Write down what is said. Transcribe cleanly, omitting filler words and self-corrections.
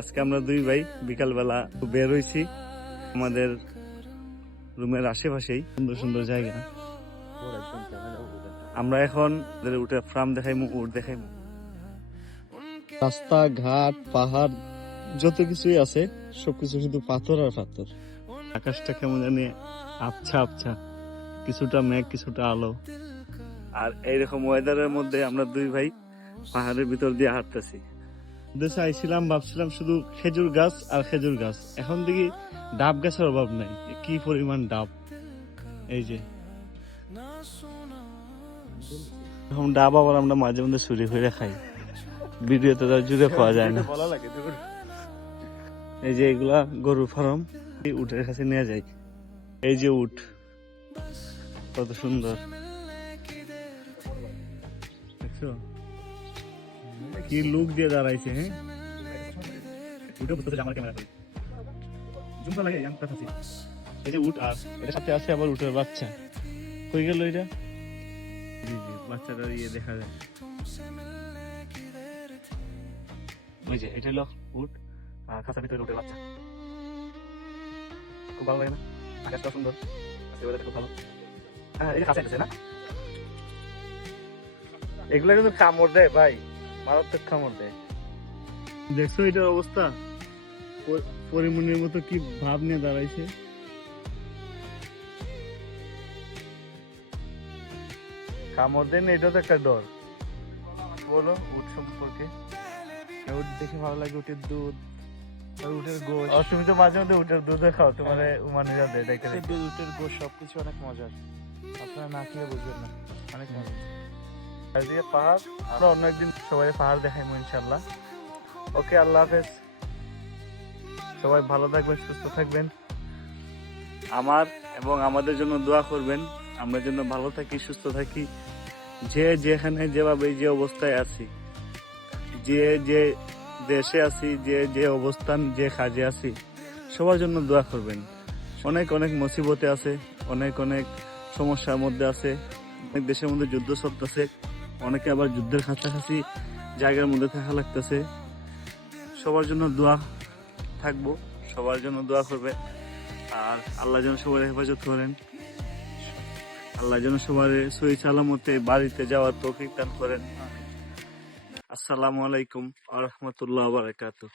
আজকে আমরা দুই ভাই বিকালবেলা বের হইছি আমাদের রুমের আশেপাশেই সুন্দর সুন্দর জায়গা। আমরা এখন উঠে ফার্ম দেখাইমু, উট দেখাইমু, রাস্তা ঘাট পাহাড় যত কিছুই আছে সবকিছু শুধু পাথর আর পাথর। আকাশটা কেমন জানি আবছা আবছা, কিছুটা মেঘ কিছুটা আলো। আর এইরকম ওয়েদারের মধ্যে আমরা দুই ভাই পাহাড়ের ভিতর দিয়ে হাঁটতেছি। দেশে আইছিলাম, ভাবছিলাম শুধু খেজুর গাছ আর খেজুর গাছ, এখন দেখি ডাব গাছের অভাব নাই। কি পরিমাণ ডাব! এই যে এখন ডাব আবার আমরা মাঝে মধ্যে চুরি করে খাই, ভিডিওতে তার জুড়ে পাওয়া যায় না। এই যে এগুলা গরুর ফার্ম, উটের কাছে নিয়ে যায়। এই যে উট কত সুন্দর, দেখছো কি লুক দিয়ে দাঁড়াইছে। হ্যাঁ, উঠে বুঝতেছে আমার ক্যামেরা করি জুমটা লাগে আমি কাছে। এই যে উট, আর এটার সাথে আছে আবার উটের বাচ্চা। কই গেল এটা? জি জি, বাচ্চাটা ইয়ে দেখা যায়। ওই যে এটা হলো উট আর খাঁচার ভিতরে উটের বাচ্চা। খুব ভালো লাগে না? আকাশটা সুন্দর, খুব ভালো। হ্যাঁ, এই কাছে না, এগুলা কিন্তু কামড় দেয় ভাই, মারাত্মক কামড় দেয়। দেখছো এটার অবস্থা, পরিমণির মতো কি ভাব নিয়ে দাঁড়াইছে। কামড় দেয় না, এটা তো একটা ডর। বলো উট সম্পর্কে। উট দেখে ভালো লাগে, উটের দুধ, উটের গোশ। তুমি তো মাঝে মধ্যে উটের দুধ খাও, তোমার উমানিরা দেয় দেখে। উটের গোশ সবকিছু অনেক মজার, আপনারা না খেয়ে বুঝবেন না, অনেক মজা। চারিদিকে পাহাড়, আমরা অন্য একদিন সবাই পাহাড় দেখাইবো ইনশাল্লাহ। ওকে, আল্লাহ হাফেজ, সবাই ভালো থাকবেন, সুস্থ থাকবেন। আমার এবং আমাদের জন্য দোয়া করবেন, আমরা যেন ভালো থাকি, সুস্থ থাকি। যে যেখানে যেভাবে যে অবস্থায় আছি, যে যে দেশে আছি, যে যে অবস্থান, যে কাজে আছি, সবার জন্য দোয়া করবেন। অনেক অনেক মুসিবতে আছে, অনেক অনেক সমস্যার মধ্যে আছে, অনেক দেশের মধ্যে যুদ্ধ চলতেছে, অনেকে আবার যুদ্ধের কাছাকাছি জায়গার মধ্যে থাকা লাগতেছে। সবার জন্য দোয়া থাকবো, সবার জন্য দোয়া করবে। আর আল্লাহ যেন সবার হেফাজত করেন, আল্লাহ যেন সবার সহি সালামতে বাড়িতে যাওয়ার তৌফিক দান করেন। আসসালামু আলাইকুম ওয়া রাহমাতুল্লাহি ওয়া বারাকাতুহু।